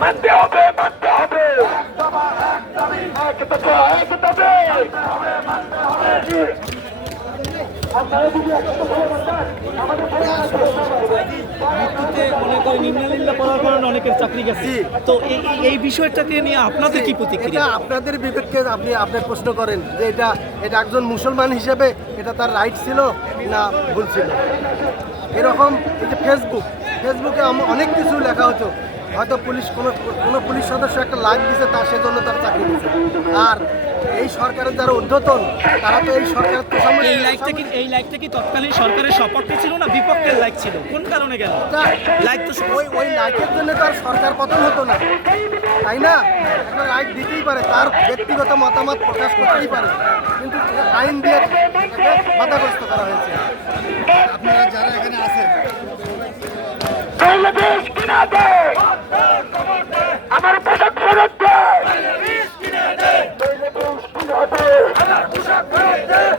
মানতে হবে মানতে হবে আমাদের ভালো মনে করি নিম্নলিল্লা পড়ার কারণে অনেকের চাকরি গেছে। তো এই বিষয়টাকে নিয়ে আপনাদের কি এটা প্রতিক্রিয়া আপনাদের বিবেককে আপনি আপনি প্রশ্ন করেন যে এটা এটা একজন মুসলমান হিসেবে এটা তার রাইট ছিল না ভুল ছিল? এরকম এই যে ফেসবুক ফেসবুকে অনেক কিছু লেখা হতো। হয়তো পুলিশ কোনো কোনো পুলিশ সদস্য একটা লাইক দিছে তার সেজন্য তার চাকরি দিচ্ছে আর এই সরকারের যারা ঊর্ধ্বতন তারা তো এই সরকারের তো সামনে- এই লাইকটা কি এই লাইকটা কি তৎকালীন সরকারের সপক্ষে ছিল না বিপক্ষের লাইক ছিল? কোন কারণে গেল? লাইক তো ওই ওই লাইকের জন্য তার সরকার পতন হতো না। তাই না? একটা লাইক দিতেই পারে তার ব্যক্তিগত মতামত প্রকাশ করতেই পারে। কিন্তু আইন দিয়ে বাধাগ্রস্ত করা হয়েছে। আপনারা যারা এখানে আছেন বাংলাদেশ কিনা দে আমার পোশাক ফেরত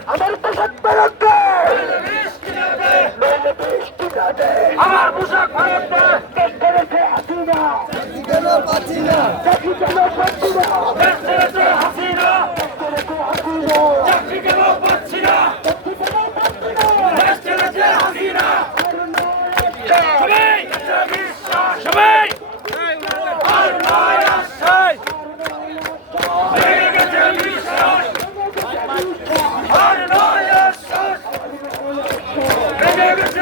আমার পোশাক ফেরত Amen.